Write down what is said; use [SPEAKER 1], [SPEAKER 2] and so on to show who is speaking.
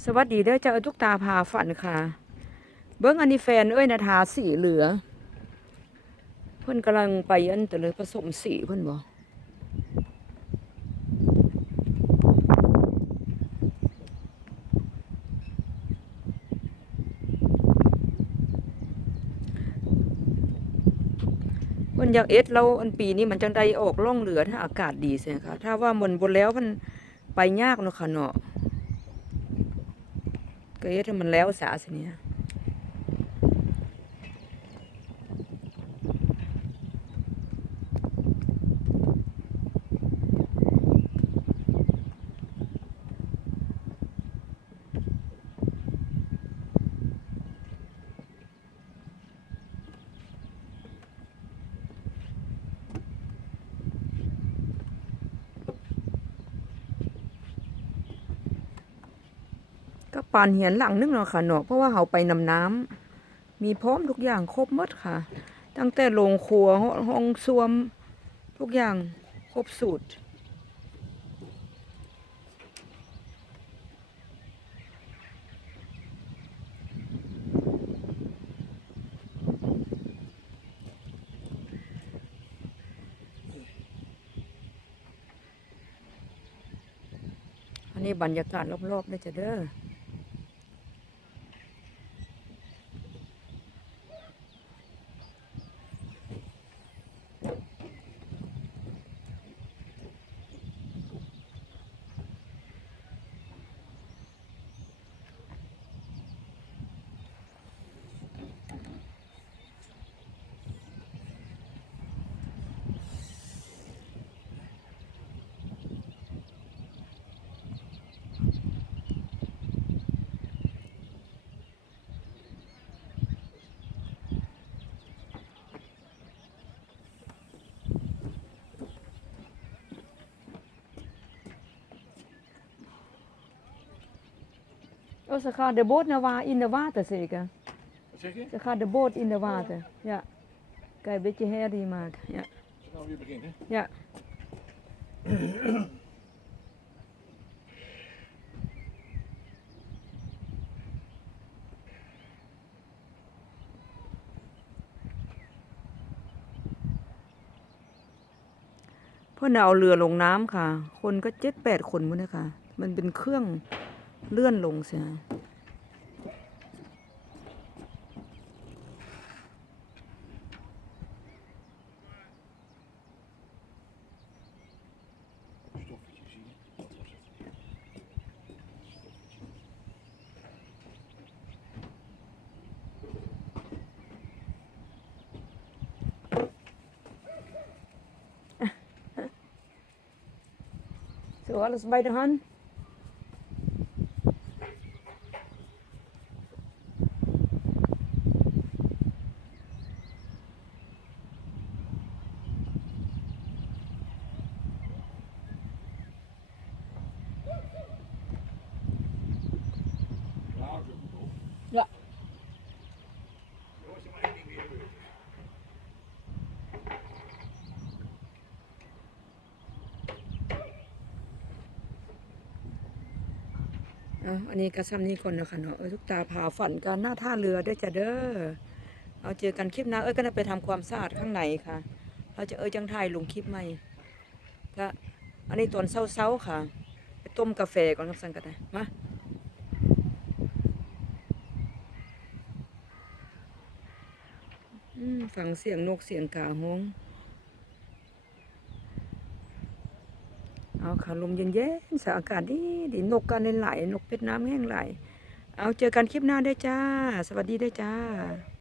[SPEAKER 1] สวัสดีเด้อเจ้าทุกตาพาฝันค่ะ เบิ้งอันนี้แฟนเอ้ยนาทาสีเหลือ เพิ่นกำลังไปอันแต่เลยผสมสีเพิ่นบ่เพิ่นอยากเอ็ดเราอันปีนี้มันจังได้ออกล่องเหลือถ้าอากาศดีใช่ค่ะ ถ้าว่ามันบนแล้วมันไปยากเนาะค่ะเนาะ เฮ็ดมันแล้วสาสิเนี่ย ก็ปานเหียนหลังนึงเนาะค่ะเนาะเพราะว่าเฮาไปนำน้ำมีพร้อมทุกอย่างครบหมดค่ะ ตั้งแต่โรงครัวห้องห้องส้วมทุกอย่างครบสูตรอันนี้บรรยากาศรอบๆเด้จะเด้อ Oh, ze gaat de boot naar wa in de water zeker.
[SPEAKER 2] Wat zeg je?
[SPEAKER 1] Ze gaat de boot in de water. Ja. Kijk, een beetje herrie maken. Ja.
[SPEAKER 2] Nou, weer beginnen.
[SPEAKER 1] Ja. เพื่อนเอาเรือลงน้ำค่ะ คนก็เจ็ดแปดคนมั้งนะคะ มันเป็นเครื่อง เลื่อนลงเสีย
[SPEAKER 2] Stoffetje zie je. Wat was het?
[SPEAKER 1] Zo, alles bij de hand. เอาอันนี้ก็ซ้ำนี้ก่อนนะคะเนาะเออทุกตาพาฝันกันหน้าท่าเรือเด้จะเด้อเอาเจอกันคลิปหน้าเอ้ยก็จะไปทำความสะอาดข้างในค่ะ เราจะเอ้ยจังถ่ายลงคลิปใหม่ก็อันนี้ตอนเช้าๆค่ะ ไปต้มกาแฟก่อนครับสันกันนะมาฟังเสียงนกเสียงกาฮ้อง เอาค่ะลมเย็นๆสาอากาศดีดีนกกันไหลนกเป็ดน้ำแห้งไหล เอาเจอกันคลิปหน้าได้จ้า สวัสดีได้จ้า